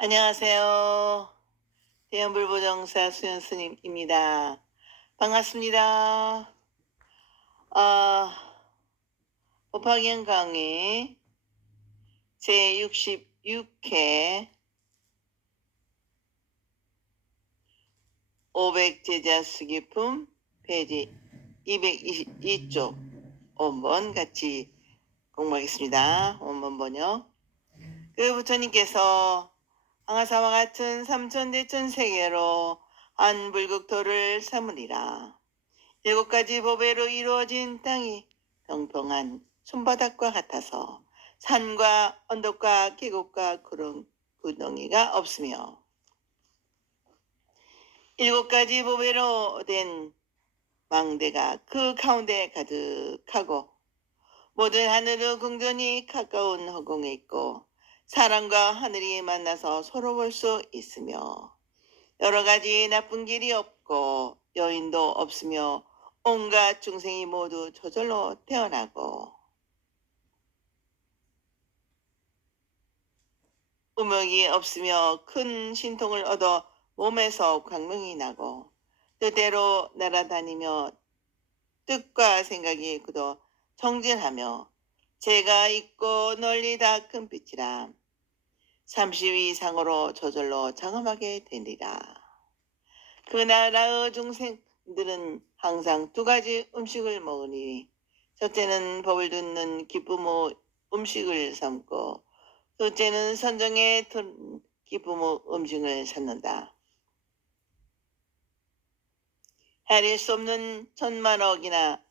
안녕하세요. 대연불보정사 수연스님입니다. 반갑습니다. 법화경 강의 제66회 500제자 수기품 페이지 222쪽 원본 같이 공부하겠습니다. 원본 번역. 그 부처님께서 항아사와 같은 삼천대천 세계로 한 불국토를 삼으리라. 7가지 법외로 이루어진 땅이 평평한 손바닥과 같아서 산과 언덕과 계곡과 구덩이가 없으며 7가지 법외로 된 망대가 그 가운데 가득하고 모든 하늘의 궁전이 가까운 허공에 있고 사람과 하늘이 만나서 서로 볼 수 있으며 여러 가지 나쁜 길이 없고 여인도 없으며 온갖 중생이 모두 저절로 태어나고 음욕이 없으며 큰 신통을 얻어 몸에서 광명이 나고 뜻대로 날아다니며 뜻과 생각이 굳어 정진하며 재가 있고 널리 다 큰 빛이라 30 이상으로 저절로 장엄하게 되리라. 그 나라의 중생들은 항상 2가지 음식을 먹으니 첫째는 법을 듣는 기쁨의 음식을 삼고 둘째는 선정에 든 기쁨의 음식을 삼는다. 헤아릴 수 없는 천만억이나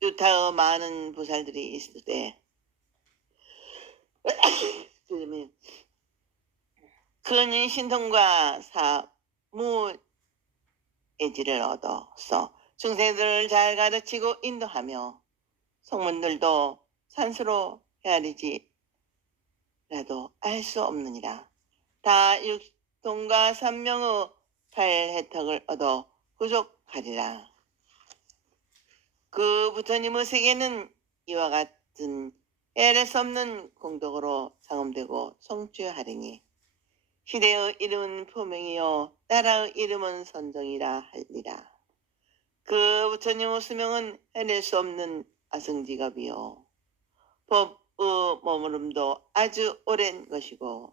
유타의 많은 보살들이 있을 때 큰 신통과 사무예지를 얻어서 중생들을 잘 가르치고 인도하며 성문들도 산수로 헤아리지라도 알 수 없느니라. 다 육통과 삼명의 팔혜택을 얻어 구족하리라. 그 부처님의 세계는 이와 같은 헤아릴 수 없는 공덕으로 상음되고 성취하리니 시대의 이름은 표명이요 나라의 이름은 선정이라 할니라. 그 부처님의 수명은 헤아릴 수 없는 아승지갑이요 법의 머무름도 아주 오랜 것이고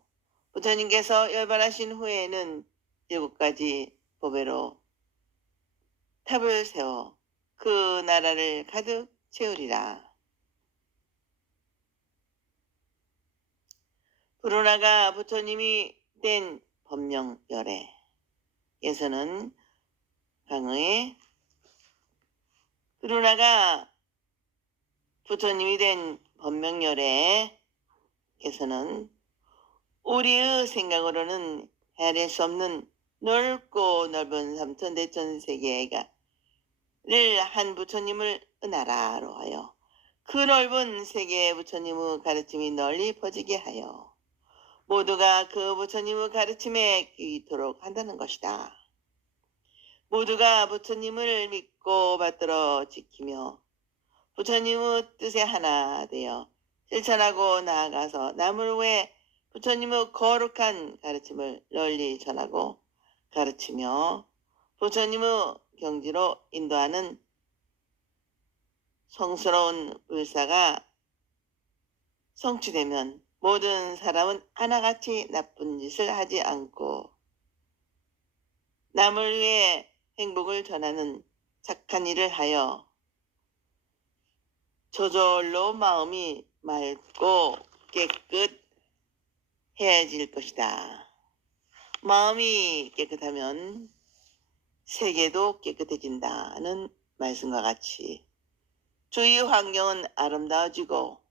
부처님께서 열반하신 후에는 7가지 법외로 탑을 세워 그 나라를 가득 채우리라. 부르나가 부처님이 된 법명열애에서는 강의 부르나가 부처님이 된 법명열애에서는 우리의 생각으로는 헤아릴 수 없는 넓고 넓은 삼천대천 세계를 한 부처님을 은하라로 하여 그 넓은 세계의 부처님의 가르침이 널리 퍼지게 하여 모두가 그 부처님의 가르침에 귀토록 한다는 것이다. 모두가 부처님을 믿고 받들어 지키며 부처님의 뜻에 하나 되어 실천하고 나아가서 남을 위해 부처님의 거룩한 가르침을 널리 전하고 가르치며 부처님의 경지로 인도하는 성스러운 불사가 성취되면 모든 사람은 하나같이 나쁜 짓을 하지 않고 남을 위해 행복을 전하는 착한 일을 하여 저절로 마음이 맑고 깨끗해질 것이다. 마음이 깨끗하면 세계도 깨끗해진다는 말씀과 같이 주위 환경은 아름다워지고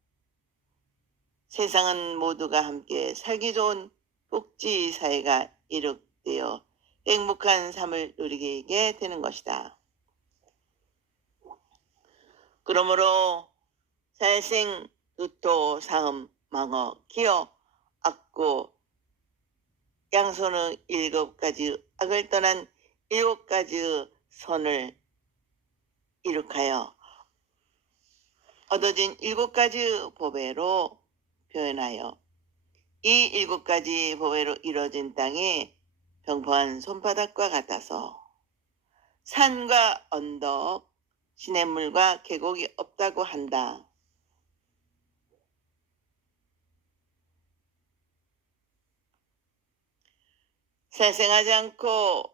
세상은 모두가 함께 살기 좋은 복지 사회가 이룩되어 행복한 삶을 누리게 되는 것이다. 그러므로 살생, 두토, 사음, 망어, 기어, 악고, 양손의 7가지 악을 떠난 7가지의 선을 이룩하여 얻어진 7가지 법외로 표현하여 이 7가지 보배로 이루어진 땅이 평범한 손바닥과 같아서 산과 언덕, 시냇물과 계곡이 없다고 한다. 살생하지 않고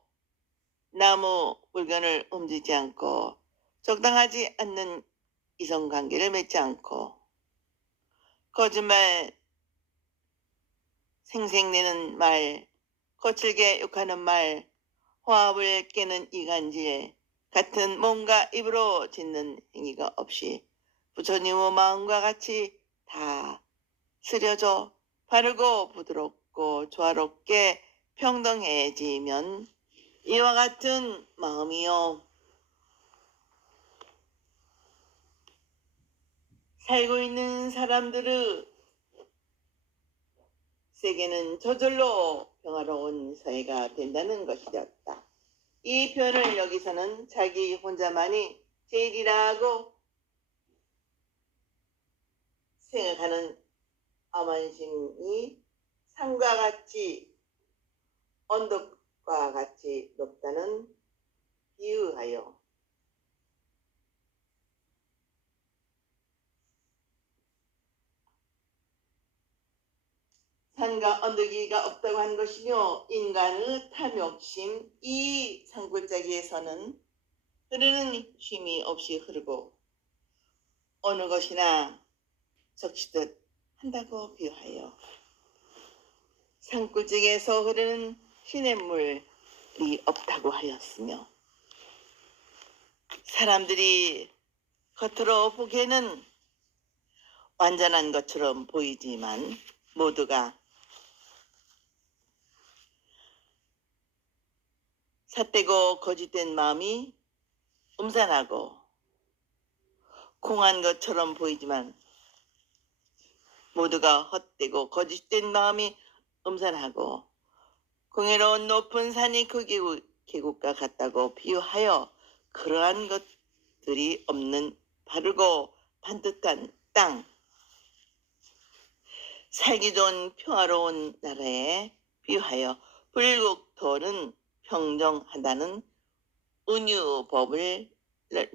나무 물건을 옮기지 않고 적당하지 않는 이성관계를 맺지 않고 거짓말, 생색내는 말, 거칠게 욕하는 말, 화합을 깨는 이간질 같은 몸과 입으로 짓는 행위가 없이 부처님의 마음과 같이 다 스려져 바르고 부드럽고 조화롭게 평등해지면 이와 같은 마음이요 살고 있는 사람들의 세계는 저절로 평화로운 사회가 된다는 것이 되었다. 이 표현을 여기서는 자기 혼자만이 제일이라고 생각하는 암만심이 산과 같이 언덕과 같이 높다는 비유하여 산과 언덕이가 없다고 한 것이며 인간의 탐욕심 이 산골짜기에서는 흐르는 쉼이 없이 흐르고 어느 것이나 적시듯 한다고 비유하여 산골짜기에서 흐르는 시냇물이 없다고 하였으며 사람들이 겉으로 보기에는 완전한 것처럼 보이지만 모두가 삿되고 거짓된 마음이 음산하고 공한 것처럼 보이지만 모두가 헛되고 거짓된 마음이 음산하고 공해로운 높은 산이 그 계곡과 같다고 비유하여 그러한 것들이 없는 바르고 반듯한 땅, 살기 좋은 평화로운 나라에 비유하여 불국토는 평정하다는 은유법을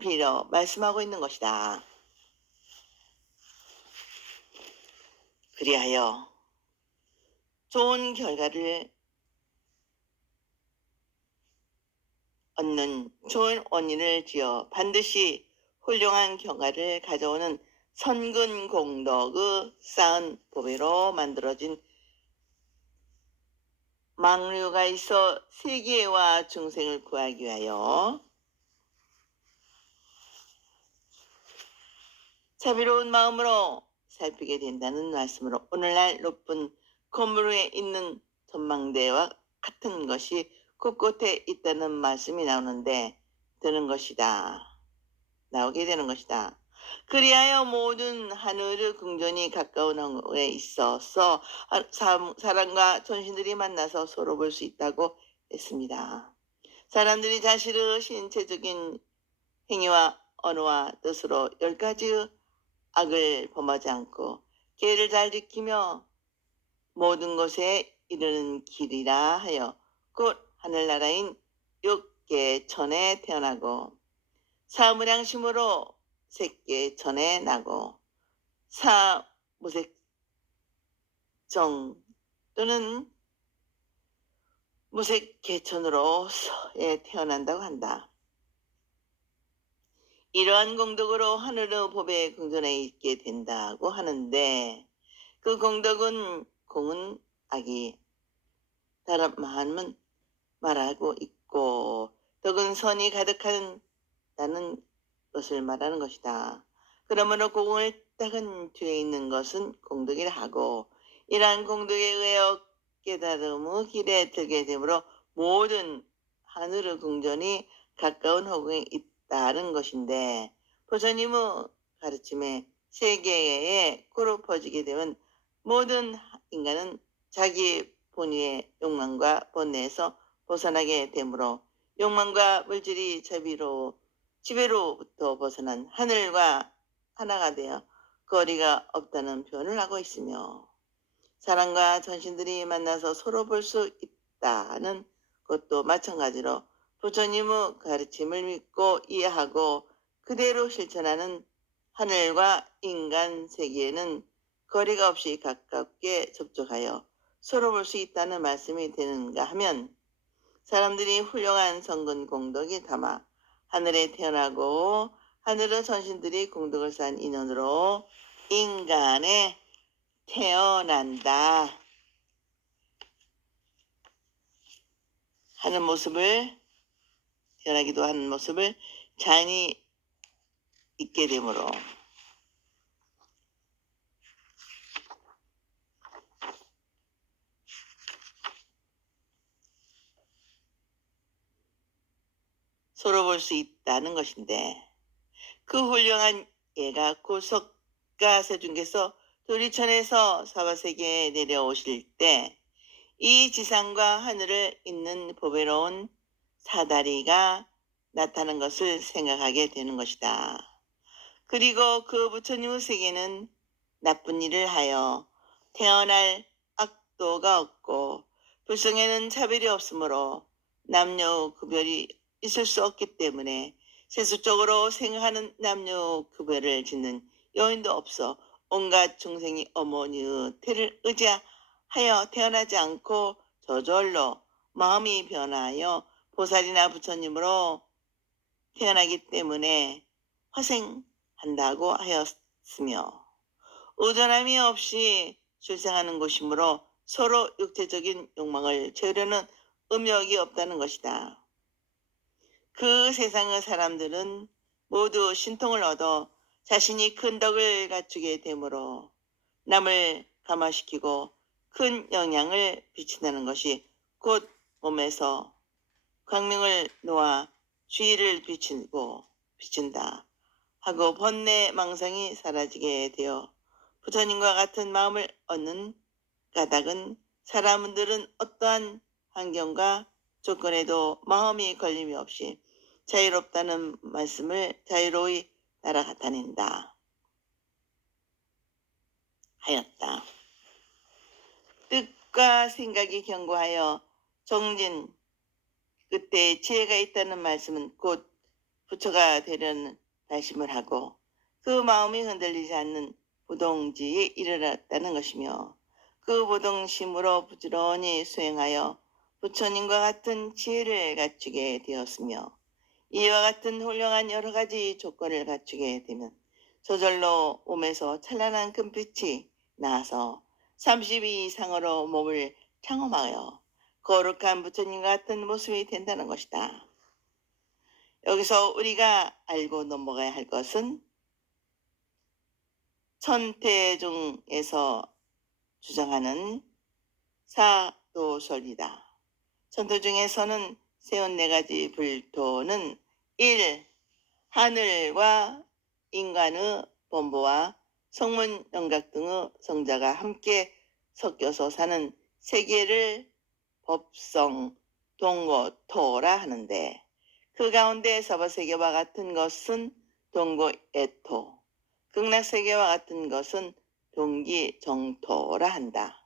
빌어 말씀하고 있는 것이다. 그리하여 좋은 결과를 얻는 좋은 원인을 지어 반드시 훌륭한 경과를 가져오는 선근공덕의 쌓은 보배로 만들어진 망류가 있어 세계와 중생을 구하기 위하여 자비로운 마음으로 살피게 된다는 말씀으로 오늘날 높은 건물 위에 있는 전망대와 같은 것이 곳곳에 있다는 말씀이 나오게 되는 것이다. 그리하여 모든 하늘의 궁전이 가까운 항구에 있어서 사람과 천신들이 만나서 서로 볼 수 있다고 했습니다. 사람들이 자신의 신체적인 행위와 언어와 뜻으로 10가지의 악을 범하지 않고 계를 잘 지키며 모든 것에 이르는 길이라 하여 곧 하늘나라인 육계천에 태어나고 사무량심으로 색계천에 나고 사무색정 또는 무색계천으로에 태어난다고 한다. 이러한 공덕으로 하늘의 법에 궁전에 있게 된다고 하는데 그 공덕은 공은 악이 다른 마음은 말하고 있고 덕은 선이 가득한 다는 것을 말하는 것이다. 그러므로 공을 닦은 뒤에 있는 것은 공덕이라 하고 이러한 공덕에 의하여 깨달음의 길에 들게 되므로 모든 하늘의 궁전이 가까운 허공에 있다는 것인데 부처님의 가르침에 세계에 고루 퍼지게 되면 모든 인간은 자기 본의의 욕망과 번뇌에서 벗어나게 되므로 욕망과 물질이 지배로부터 벗어난 하늘과 하나가 되어 거리가 없다는 표현을 하고 있으며 사람과 전신들이 만나서 서로 볼 수 있다는 것도 마찬가지로 부처님의 가르침을 믿고 이해하고 그대로 실천하는 하늘과 인간 세계에는 거리가 없이 가깝게 접촉하여 서로 볼 수 있다는 말씀이 되는가 하면, 사람들이 훌륭한 성근 공덕이 담아 하늘에 태어나고 하늘의 전신들이 공덕을 쌓은 인연으로 인간에 태어난다 하는 모습을, 태어나기도 하는 모습을 자연히 있게 되므로 서로 볼 수 있다는 것인데, 그 훌륭한 예가 고석가 세중께서 도리천에서 사바세계에 내려오실 때 이 지상과 하늘을 잇는 보배로운 사다리가 나타난 것을 생각하게 되는 것이다. 그리고 그 부처님의 세계는 나쁜 일을 하여 태어날 악도가 없고 불성에는 차별이 없으므로 남녀 구별이 있을 수 없기 때문에 세속적으로 생각하는 남녀 구별을 짓는 요인도 없어 온갖 중생이 어머니의 태를 의지하여 태어나지 않고 저절로 마음이 변하여 보살이나 부처님으로 태어나기 때문에 화생한다고 하였으며, 의존함이 없이 출생하는 곳이므로 서로 육체적인 욕망을 채우려는 음욕이 없다는 것이다. 그 세상의 사람들은 모두 신통을 얻어 자신이 큰 덕을 갖추게 되므로 남을 감화시키고 큰 영향을 비친다는 것이 곧 몸에서 광명을 놓아 주의를 비친다 하고 번뇌 망상이 사라지게 되어 부처님과 같은 마음을 얻는 까닭은, 사람들은 어떠한 환경과 조건에도 마음이 걸림이 없이 자유롭다는 말씀을 자유로이 따라가다닌다 하였다. 뜻과 생각이 견고하여 정진 그때 지혜가 있다는 말씀은 곧 부처가 되려는 발심을 하고 그 마음이 흔들리지 않는 부동지에 이르렀다는 것이며, 그 부동심으로 부지런히 수행하여 부처님과 같은 지혜를 갖추게 되었으며, 이와 같은 훌륭한 여러 가지 조건을 갖추게 되면 저절로 몸에서 찬란한 금빛이 나서 32 이상으로 몸을 창험하여 거룩한 부처님 같은 모습이 된다는 것이다. 여기서 우리가 알고 넘어가야 할 것은 천태중에서 주장하는 사도설이다. 천태중에서는 세운 네 가지 불토는 1. 하늘과 인간의 본보와 성문 영각 등의 성자가 함께 섞여서 사는 세계를 법성 동고토라 하는데, 그 가운데 사바세계와 같은 것은 동고에토, 극락세계와 같은 것은 동기정토라 한다.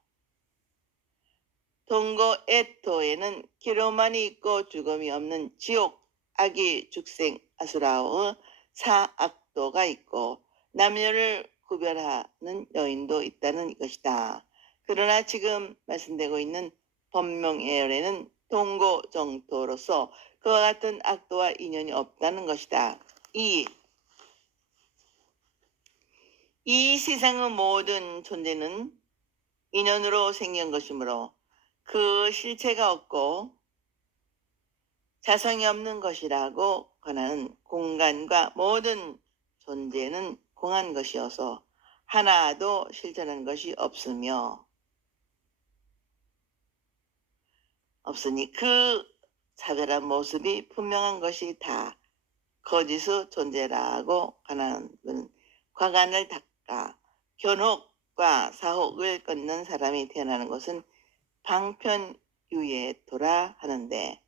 동고에토에는 기로만이 있고 죽음이 없는 지옥, 악의, 죽생, 아수라의 사악도가 있고 남녀를 구별하는 여인도 있다는 것이다. 그러나 지금 말씀되고 있는 법명예열에는 동고정토로서 그와 같은 악도와 인연이 없다는 것이다. 이 세상의 모든 존재는 인연으로 생긴 것이므로 그 실체가 없고 자성이 없는 것이라고 권하는 공간과 모든 존재는 공한 것이어서 하나도 실존하는 것이 없으니 그 차별한 모습이 분명한 것이 다 거짓의 존재라고 권하는 과간을 닦아 견혹과 사혹을 끊는 사람이 태어나는 것은 방편유예토라 하는데,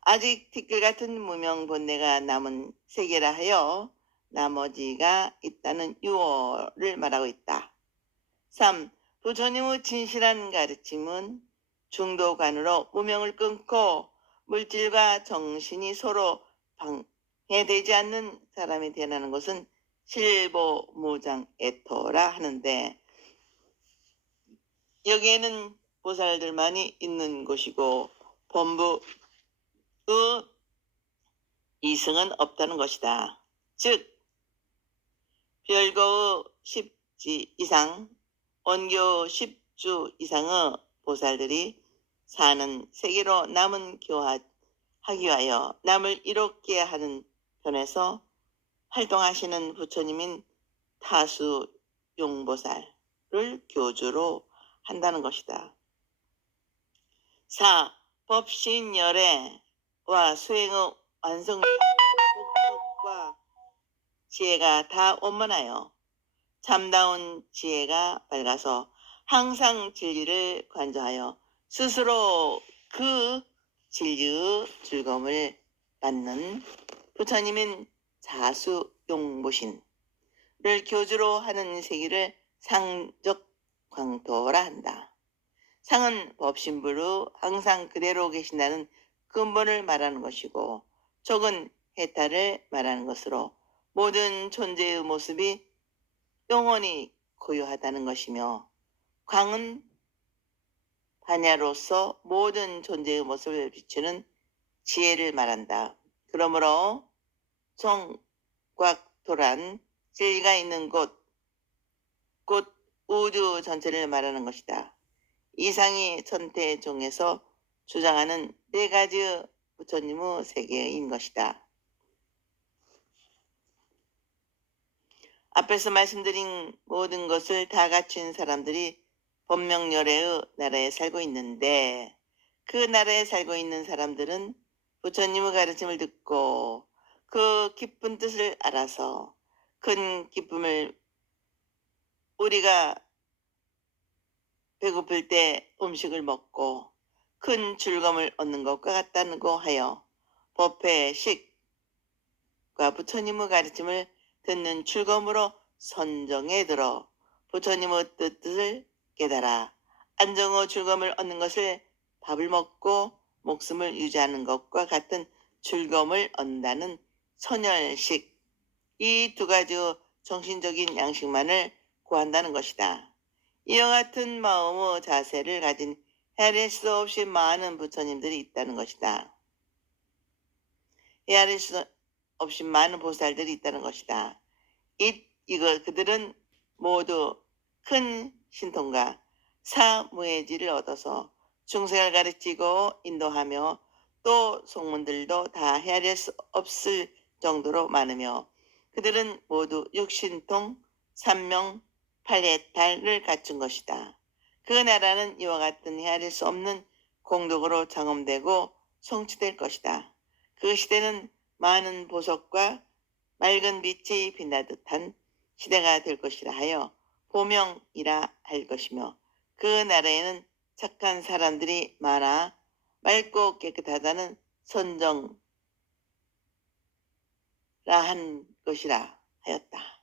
아직 티끌 같은 무명 본내가 남은 세계라 하여 나머지가 있다는 유어를 말하고 있다. 3. 부처님의 진실한 가르침은 중도관으로 무명을 끊고 물질과 정신이 서로 방해되지 않는 사람이 되라는 것은 실보무장애토라 하는데, 여기에는 보살들만이 있는 곳이고 본부의 이승은 없다는 것이다. 즉 별거의 10지 이상, 원교 10주 이상의 보살들이 사는 세계로 남은 교화하기 위하여 남을 이롭게 하는 편에서 활동하시는 부처님인 타수용보살을 교주로 한다는 것이다. 4. 법신열애와 수행의 완성과 지혜가 다 원만하여 참다운 지혜가 밝아서 항상 진리를 관조하여 스스로 그 진리의 즐거움을 받는 부처님인 자수용보신을 교주로 하는 세계를 상적광토라 한다. 상은 법신부로 항상 그대로 계신다는 근본을 말하는 것이고, 족은 해탈을 말하는 것으로 모든 존재의 모습이 영원히 고요하다는 것이며, 광은 반야로서 모든 존재의 모습을 비추는 지혜를 말한다. 그러므로 정곽토란 진리가 있는 곳, 곧 우주 전체를 말하는 것이다. 이상이 천태종에서 주장하는 네 가지 부처님의 세계인 것이다. 앞에서 말씀드린 모든 것을 다 갖춘 사람들이 법명열애의 나라에 살고 있는데, 그 나라에 살고 있는 사람들은 부처님의 가르침을 듣고 그 깊은 뜻을 알아서 큰 기쁨을, 우리가 배고플 때 음식을 먹고 큰 즐거움을 얻는 것과 같다고 하여 법회식과 부처님의 가르침을 듣는 즐거움으로 선정에 들어 부처님의 뜻을 깨달아 안정의 즐거움을 얻는 것을 밥을 먹고 목숨을 유지하는 것과 같은 즐거움을 얻는다는 선열식, 이 두 가지 정신적인 양식만을 구한다는 것이다. 이와 같은 마음의 자세를 가진 헤아릴 수 없이 많은 부처님들이 있다는 것이다. 헤아릴 수 없이 많은 보살들이 있다는 것이다. 그들은 모두 큰 신통과 사무예지를 얻어서 중생을 가르치고 인도하며, 또 속문들도 다 헤아릴 수 없을 정도로 많으며, 그들은 모두 육신통, 삼명, 팔해탈을 갖춘 것이다. 그 나라는 이와 같은 헤아릴 수 없는 공덕으로 장엄되고 성취될 것이다. 그 시대는 많은 보석과 맑은 빛이 빛나듯한 시대가 될 것이라 하여 보명이라 할 것이며, 그 나라에는 착한 사람들이 많아 맑고 깨끗하다는 선정라 한 것이라 하였다.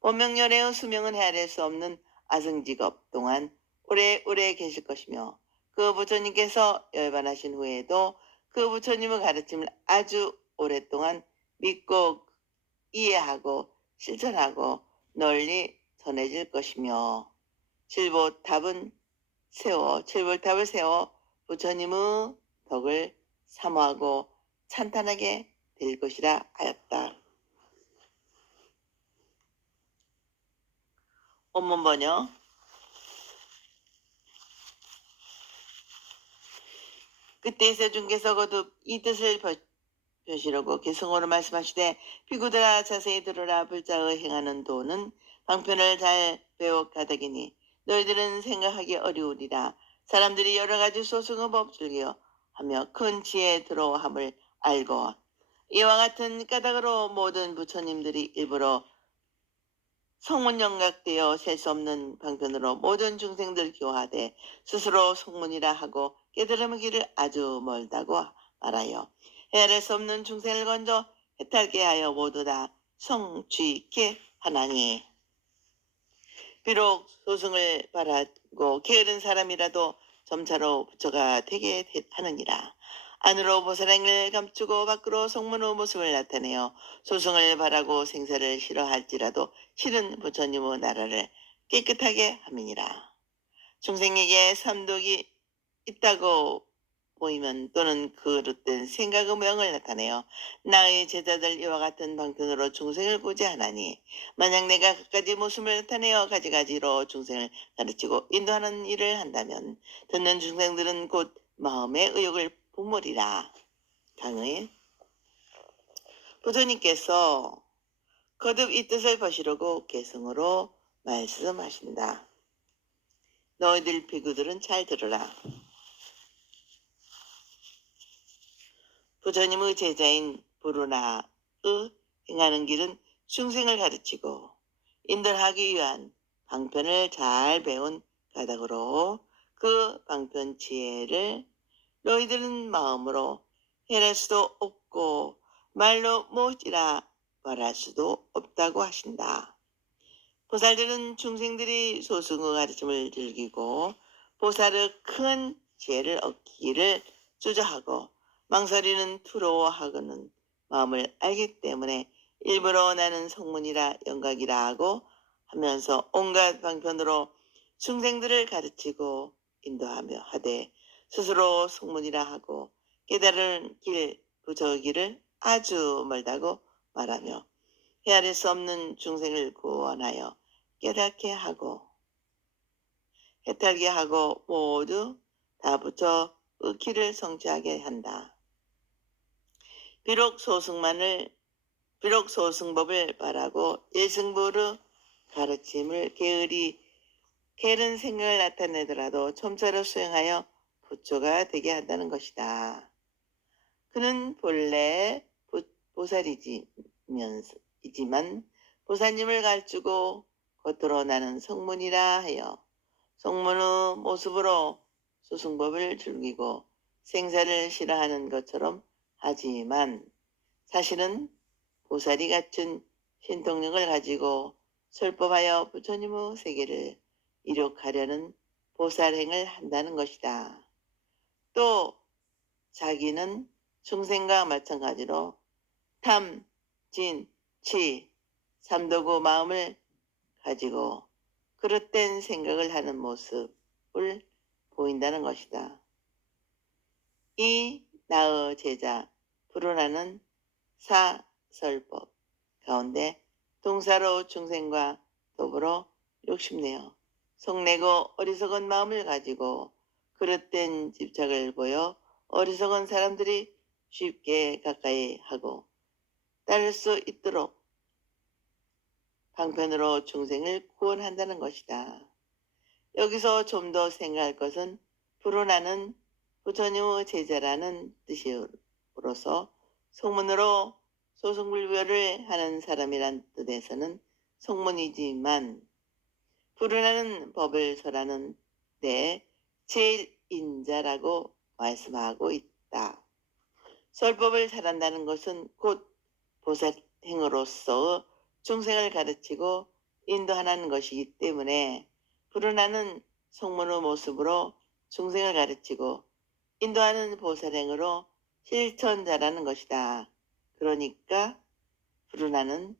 법명열애의 수명은 헤아릴 수 없는 아승직업 동안 오래오래 계실 것이며, 그 부처님께서 열반하신 후에도 그 부처님의 가르침을 아주 오랫동안 믿고 이해하고 실천하고 널리 전해질 것이며, 칠보탑을 세워 부처님의 덕을 사모하고 찬탄하게 될 것이라 하였다. 원문 번역. 그때 세존께서 거듭 이 뜻을 표시하고 개성어로 말씀하시되, 비구들아 자세히 들으라. 불자의 행하는 도는 방편을 잘 배워 가다기니 너희들은 생각하기 어려우리라. 사람들이 여러 가지 소승의 법 즐겨 하며 큰 지혜 들어함을 알고, 이와 같은 까닭으로 모든 부처님들이 일부러 성문영각되어 셀 수 없는 방편으로 모든 중생들 교화되 스스로 성문이라 하고 깨달음의 길을 아주 멀다고 말하여 헤아릴 수 없는 중생을 건져 해탈게 하여 모두 다 성취케 하나니, 비록 소승을 바라고 게으른 사람이라도 점차로 부처가 되게 하느니라. 안으로 보살행을 감추고 밖으로 성문의 모습을 나타내어 소승을 바라고 생사를 싫어할지라도 실은 부처님의 나라를 깨끗하게 함이니라. 중생에게 삼독이 있다고 보이면 또는 그릇된 생각의 모양을 나타내어 나의 제자들 이와 같은 방편으로 중생을 보지 않으니 만약 내가 그까지 모습을 나타내어 가지가지로 중생을 가르치고 인도하는 일을 한다면 듣는 중생들은 곧 마음의 의욕을 부물이라. 강의 부처님께서 거듭 이 뜻을 보시려고 개성으로 말씀하신다. 너희들 비구들은 잘 들으라. 부처님의 제자인 부르나의 행하는 길은 중생을 가르치고 인도하기 위한 방편을 잘 배운 가닥으로 그 방편 지혜를 너희들은 마음으로 해낼 수도 없고 말로 못이라 말할 수도 없다고 하신다. 보살들은 중생들이 소승의 가르침을 즐기고 보살의 큰 지혜를 얻기를 주저하고 망설이는 두려워하고는 마음을 알기 때문에 일부러 나는 성문이라 영각이라 하고 하면서 온갖 방편으로 중생들을 가르치고 인도하며 하되 스스로 성문이라 하고 깨달은 길 부처기를 아주 멀다고 말하며 헤아릴 수 없는 중생을 구원하여 깨닫게 하고 해탈게 하고 모두 다 부처의 길을 성취하게 한다. 비록 소승법을 바라고 일승부의 가르침을 게으른 생각을 나타내더라도 점차로 수행하여 부처가 되게 한다는 것이다. 그는 본래 보살이지만 보살님을 가르치고 겉으로 나는 성문이라 하여 성문의 모습으로 소승법을 즐기고 생사를 싫어하는 것처럼 하지만 사실은 보살이 갖춘 신통력을 가지고 설법하여 부처님의 세계를 이룩하려는 보살행을 한다는 것이다. 또 자기는 중생과 마찬가지로 탐, 진, 치, 삼도구 마음을 가지고 그릇된 생각을 하는 모습을 보인다는 것이다. 이 나의 제자 부르나는 사설법 가운데 동사로 중생과 더불어 욕심내어 속내고 어리석은 마음을 가지고 그릇된 집착을 보여 어리석은 사람들이 쉽게 가까이 하고 따를 수 있도록 방편으로 중생을 구원한다는 것이다. 여기서 좀 더 생각할 것은 부르나는 부처님의 제자라는 뜻으로서 속문으로 소승불교를 하는 사람이란 뜻에서는 속문이지만 부르나는 법을 설하는 데 제일 인자라고 말씀하고 있다. 설법을 잘한다는 것은 곧 보살행으로서 중생을 가르치고 인도하는 것이기 때문에 부르나는 성문의 모습으로 중생을 가르치고 인도하는 보살행으로 실천자라는 것이다. 그러니까 부르나는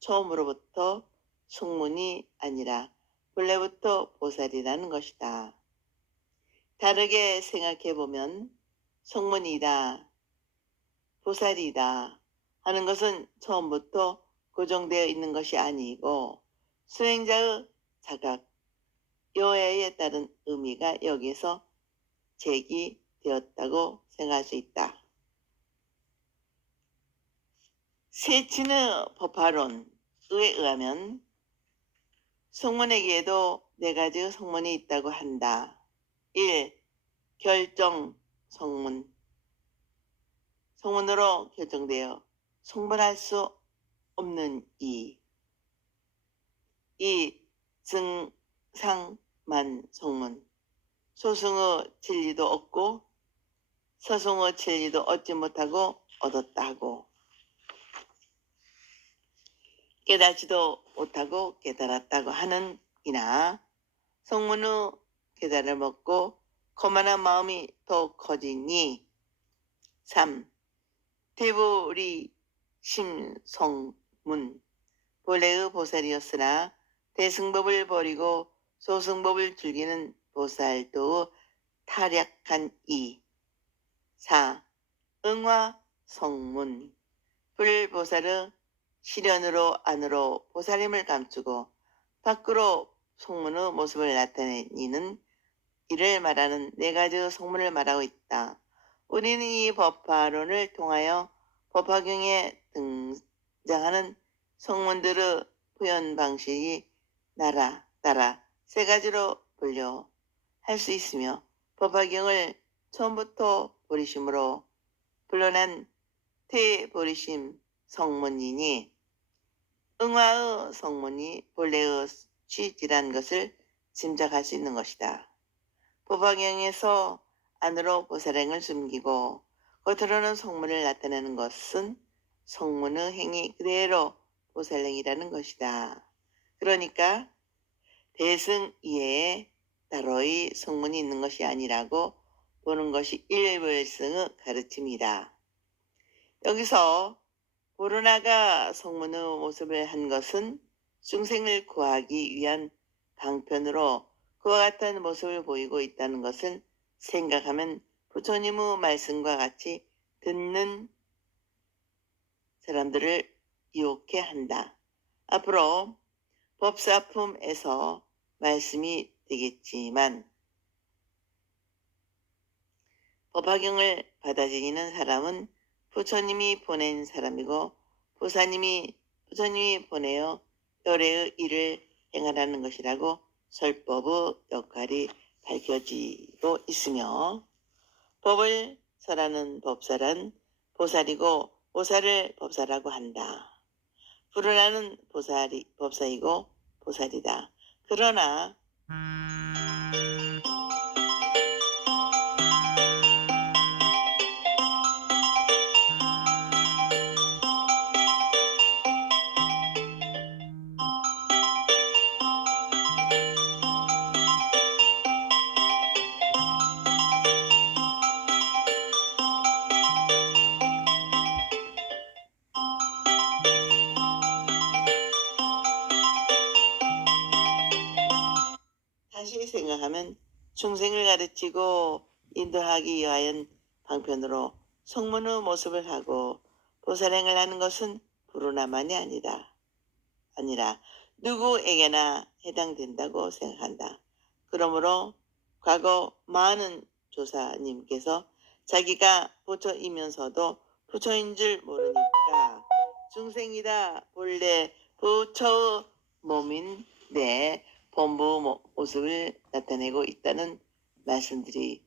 처음으로부터 성문이 아니라 본래부터 보살이라는 것이다. 다르게 생각해보면 성문이다, 보살이다 하는 것은 처음부터 고정되어 있는 것이 아니고 수행자의 자각, 요해에 따른 의미가 여기서 제기되었다고 생각할 수 있다. 세친의 법화론에 의하면 성문에게도 네 가지의 성문이 있다고 한다. 1. 결정 성문. 성문으로 결정되어 성불할 수 없는 이. 2. 증상만 성문. 소승의 진리도 얻고 서승의 진리도 얻지 못하고 얻었다 하고 깨닫지도 못하고 깨달았다고 하는 이나 성문 후 계단을 먹고 거만한 마음이 더 커지니 3. 대보리 심성문 본래의 보살이었으나 대승법을 버리고 소승법을 즐기는 보살도 타락한 이. 4. 응화 성문 불보살의 시련으로 안으로 보살임을 감추고 밖으로 성문의 모습을 나타내는 이를 말하는 네 가지의 성문을 말하고 있다. 우리는 이 법화론을 통하여 법화경에 등장하는 성문들의 표현 방식이 나라, 따라 세 가지로 분류할 수 있으며 법화경을 처음부터 보리심으로 불러난 대보리심 성문이니 응화의 성문이 본래의 취지란 것을 짐작할 수 있는 것이다. 법화경에서 안으로 보살행을 숨기고 겉으로는 성문을 나타내는 것은 성문의 행위 그대로 보살행이라는 것이다. 그러니까 대승 이외에 따로의 성문이 있는 것이 아니라고 보는 것이 일불승의 가르침이다. 여기서 보르나가 성문의 모습을 한 것은 중생을 구하기 위한 방편으로 그와 같은 모습을 보이고 있다는 것을 생각하면 부처님의 말씀과 같이 듣는 사람들을 유혹해 한다. 앞으로 법사품에서 말씀이 되겠지만 법화경을 받아들이는 사람은 부처님이 보낸 사람이고 부처님이 보내어 열애의 일을 행하라는 것이라고 설법의 역할이 밝혀지고 있으며 법을 설하는 법사란 보살이고 보살을 법사라고 한다. 불운하는 법사이고 보살이다. 그러나 다시 생각하면 중생을 가르치고 인도하기 위하여 방편으로 성문의 모습을 하고 보살행을 하는 것은 불운나만이 아니라 누구에게나 해당된다고 생각한다. 그러므로 과거 많은 조사님께서 자기가 부처이면서도 부처인 줄 모르니까 중생이다 본래 부처의 몸인데 본부 모습을 나타내고 있다는 말씀들에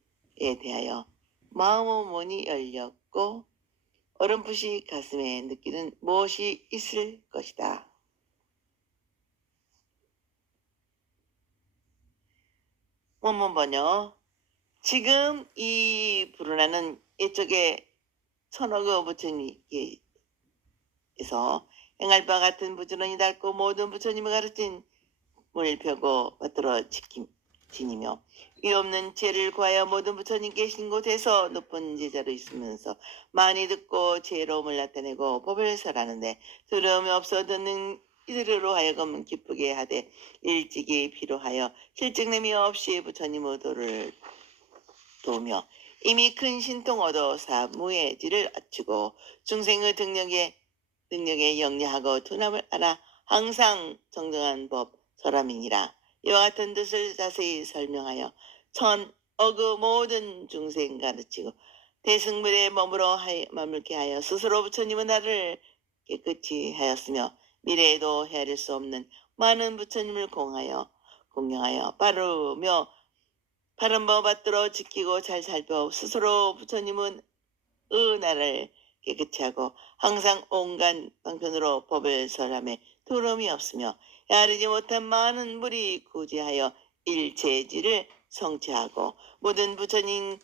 대하여 마음의 문이 열렸고 어렴풋이 가슴에 느끼는 무엇이 있을 것이다. 원문 번역. 지금 이 불운하는 이쪽에 천억의 부처님께서 행할 바 같은 부지런히 닳고 모든 부처님을 가르친 문을 펴고 받들어 지니며 이 없는 죄를 구하여 모든 부처님 계신 곳에서 높은 제자로 있으면서 많이 듣고 죄로움을 나타내고 법을 설하는데 두려움이 없어 듣는 이들로 하여금 기쁘게 하되 일찍이 피로하여 실증냄이 없이 부처님의 도를 도우며 이미 큰 신통 얻어 사무의지를 갖추고 중생의 능력에 영리하고 둔함을 알아 항상 정정한 법 설함이니라. 이와 같은 뜻을 자세히 설명하여 천억의 모든 중생 가르치고 대승불에 머물게 하여 스스로 부처님의 나를 깨끗이 하였으며 미래에도 헤아릴 수 없는 많은 부처님을 공경하여 바르며 바른 법 받들어 지키고 잘 살펴 스스로 부처님은 나를 깨끗이 하고 항상 온갖 방편으로 법을 설함에 두려움이 없으며 헤아리지 못한 많은 무리 구제하여 일체지를 성취하고 모든 부처님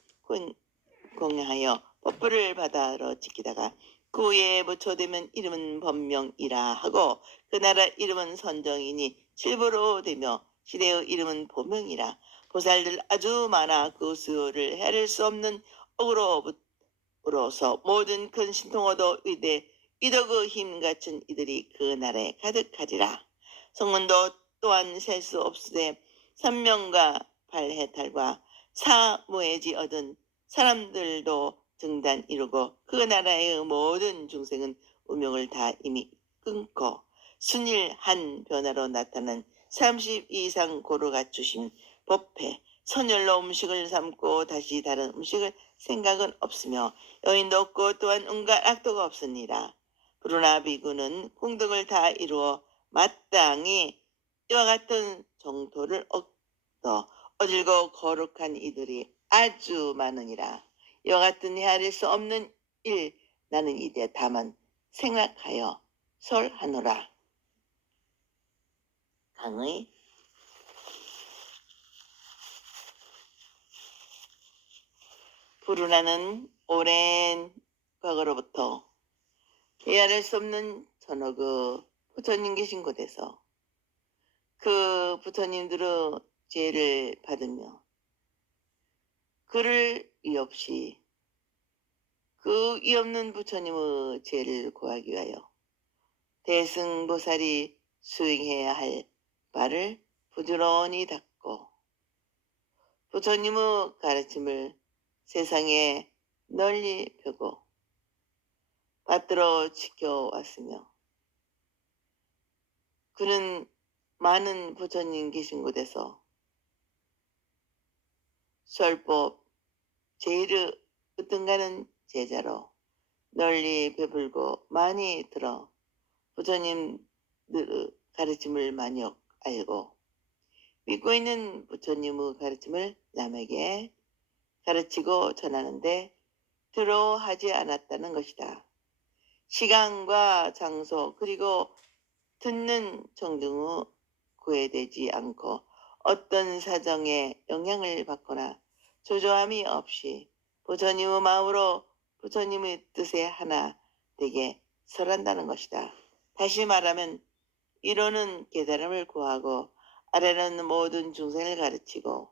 공양하여 법부를 받아러 지키다가 그 외에 부처되면 이름은 법명이라 하고 그 나라 이름은 선정이니 실부로 되며 시대의 이름은 보명이라. 보살들 아주 많아 그 수요를 헤아릴 수 없는 억으로서 모든 큰 신통어도 의대 이덕의 힘 갖춘 이들이 그 나라에 가득하리라. 성문도 또한 셀 수 없으되 삼명과 발해탈과 사무해지 얻은 사람들도 등단 이루고 그 나라의 모든 중생은 운명을 다 이미 끊고 순일 한 변화로 나타난 30 이상 고루 갖추신 법회 선열로 음식을 삼고 다시 다른 음식을 생각은 없으며 여인도 없고 또한 온갖 악도가 없으니라. 그러나 비구는 공덕을 다 이루어 마땅히 이와 같은 정토를 얻어 어질고 거룩한 이들이 아주 많으니라. 이와 같은 헤아릴 수 없는 일 나는 이제 다만 생각하여 설하노라. 강의 부르나는 오랜 과거로부터 헤아릴 수 없는 전어 그 부처님 계신 곳에서 그 부처님들의 죄를 받으며 그를 이 없이 그 이 없는 부처님의 죄를 구하기 위하여 대승보살이 수행해야 할 바를 부지런히 닦고 부처님의 가르침을 세상에 널리 펴고 받들어 지켜왔으며 그는 많은 부처님 계신 곳에서 설법 제일의 으뜸가는 제자로 널리 베풀고 많이 들어 부처님의 가르침을 많이 알고 믿고 있는 부처님의 가르침을 남에게 가르치고 전하는데 들어하지 않았다는 것이다. 시간과 장소 그리고 듣는 정등의 구애되지 않고 어떤 사정에 영향을 받거나 조조함이 없이 부처님의 마음으로 부처님의 뜻에 하나 되게 설한다는 것이다. 다시 말하면 이로는 깨달음을 구하고 아래는 모든 중생을 가르치고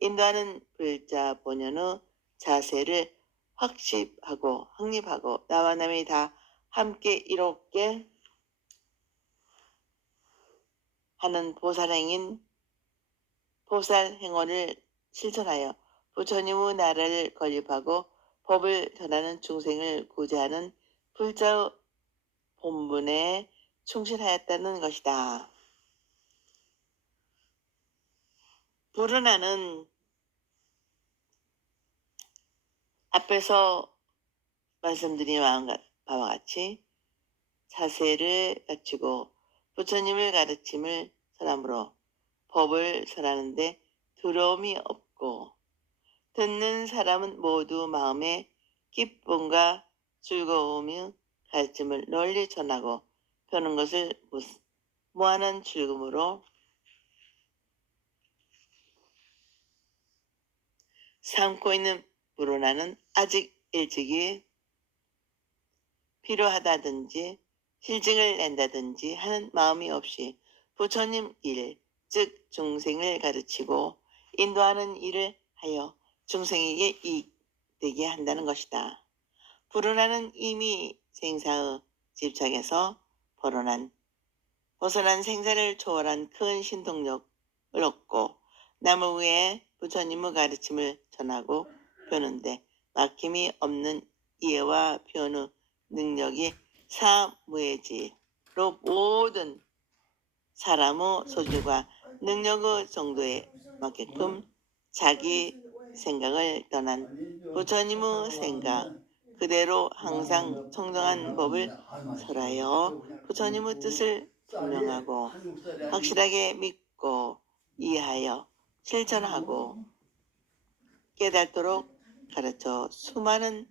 인도하는 불자 본연의 자세를 확립하고 나와 남이 다 함께 이롭게 하는 보살 행원을 실천하여 부처님의 나라를 건립하고 법을 전하는 중생을 구제하는 불자의 본분에 충실하였다는 것이다. 부르나는 앞에서 말씀드린 바와 같이 자세를 갖추고 부처님을 가르침을 전함으로 법을 전하는데 두려움이 없고 듣는 사람은 모두 마음에 기쁨과 즐거움이 가르침을 널리 전하고 펴는 것을 무한한 즐거움으로 삼고 있는 부르나는 아직 일찍이 필요하다든지 실증을 낸다든지 하는 마음이 없이 부처님 일, 즉 중생을 가르치고 인도하는 일을 하여 중생에게 이익되게 한다는 것이다. 부르나는 이미 생사의 집착에서 벗어난 생사를 초월한 큰 신통력을 얻고 남을 위해 부처님의 가르침을 전하고 펴는데 막힘이 없는 이해와 표현의 능력이 사무해지로 모든 사람의 소질과 능력의 정도에 맞게끔 자기 생각을 떠난 부처님의 생각 그대로 항상 청정한 법을 설하여 부처님의 뜻을 분명하고 확실하게 믿고 이해하여 실천하고 깨닫도록 가르쳐 수많은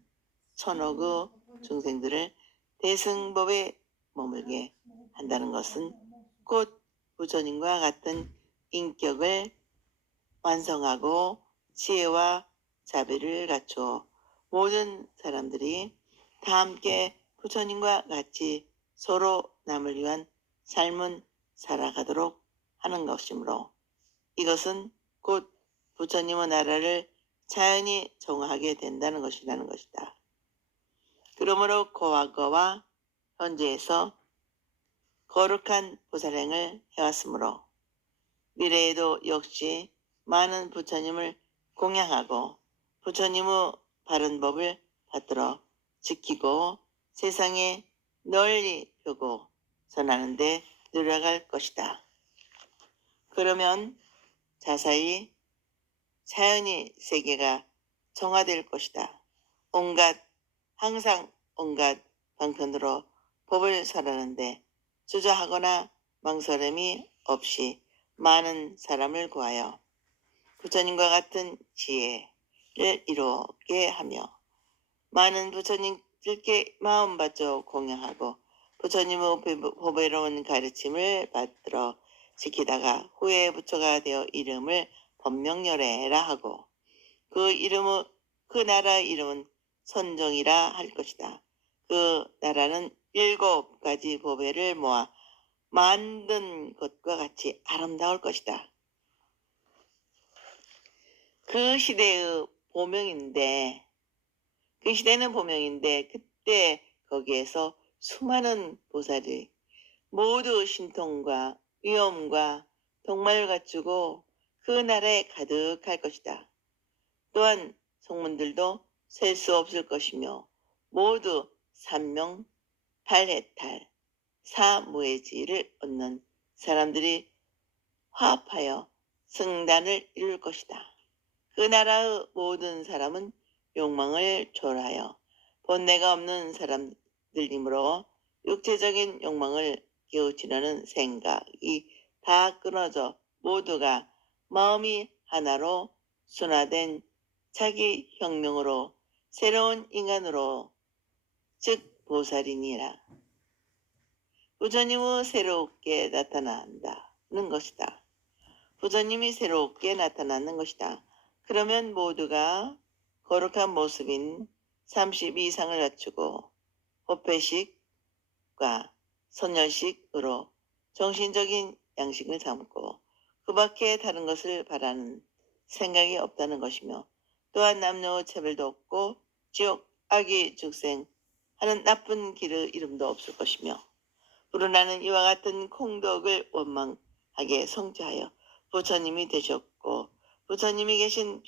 천억의 중생들을 대승법에 머물게 한다는 것은 곧 부처님과 같은 인격을 완성하고 지혜와 자비를 갖추어 모든 사람들이 다 함께 부처님과 같이 서로 남을 위한 삶을 살아가도록 하는 것이므로 이것은 곧 부처님의 나라를 자연히 정화하게 된다는 것이라는 것이다. 그러므로 과거와 현재에서 거룩한 보살행을 해왔으므로 미래에도 역시 많은 부처님을 공양하고 부처님의 바른 법을 받들어 지키고 세상에 널리 펴고 전하는 데 노력할 것이다. 그러면 자사히 자연히 세계가 정화될 것이다. 항상 온갖 방편으로 법을 설하는데 주저하거나 망설임이 없이 많은 사람을 구하여 부처님과 같은 지혜를 이루게 하며 많은 부처님들께 마음 바쳐 공양하고 부처님의 보배로운 가르침을 받들어 지키다가 후에 부처가 되어 이름을 법명열애라 하고 그 나라 이름은 선정이라 할 것이다. 그 나라는 7가지 보배를 모아 만든 것과 같이 아름다울 것이다. 그 시대의 보명인데 그 시대는 보명인데 그때 거기에서 수많은 보살이 모두 신통과 위엄과 동말을 갖추고 그 나라에 가득할 것이다. 또한 성문들도 셀 수 없을 것이며 모두 삼명 팔해탈 사무해지를 얻는 사람들이 화합하여 승단을 이룰 것이다. 그 나라의 모든 사람은 욕망을 초월하여 본내가 없는 사람들이므로 육체적인 욕망을 깨우치려는 생각이 다 끊어져 모두가 마음이 하나로 순화된 자기 혁명으로 새로운 인간으로 즉 보살이니라. 부처님은 새롭게 나타난다는 것이다. 부처님이 새롭게 나타나는 것이다. 그러면 모두가 거룩한 모습인 32상을 갖추고 법회식과 선열식으로 정신적인 양식을 삼고 그 밖에 다른 것을 바라는 생각이 없다는 것이며 또한 남녀 차별도 없고 지옥 악의 죽생 하는 나쁜 길의 이름도 없을 것이며 불어나는 이와 같은 공덕을 원망하게 성취하여 부처님이 되셨고 부처님이 계신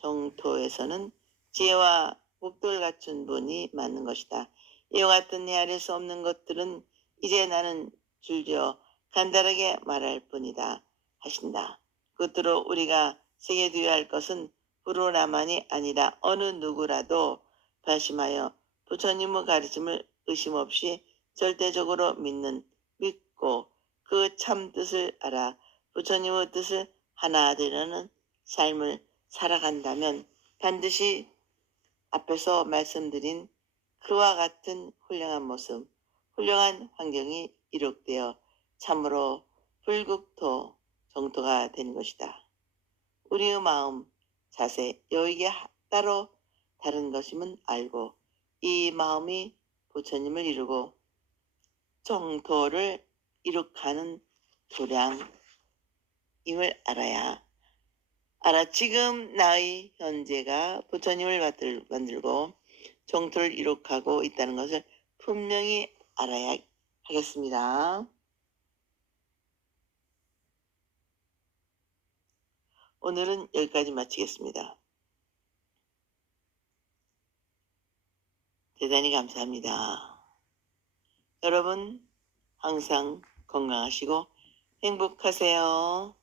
정토에서는 지혜와 복도를 갖춘 분이 맞는 것이다. 이와 같은 헤아릴 수 없는 것들은 이제 나는 줄지어 간단하게 말할 뿐이다 하신다. 끝으로 우리가 새겨두어야 할 것은 불어나만이 아니라 어느 누구라도 발심하여 부처님의 가르침을 의심 없이 절대적으로 믿고 그 참 뜻을 알아 부처님의 뜻을 하나 되려는 삶을 살아간다면 반드시 앞에서 말씀드린 그와 같은 훌륭한 모습, 훌륭한 환경이 이룩되어 참으로 불국토 정토가 되는 것이다. 우리의 마음, 자세, 여기에 따로 다른 것임은 알고 이 마음이 부처님을 이루고 정토를 이룩하는 도량임을 지금 나의 현재가 부처님을 만들고 정토를 이룩하고 있다는 것을 분명히 알아야 하겠습니다. 오늘은 여기까지 마치겠습니다. 대단히 감사합니다. 여러분 항상 건강하시고 행복하세요.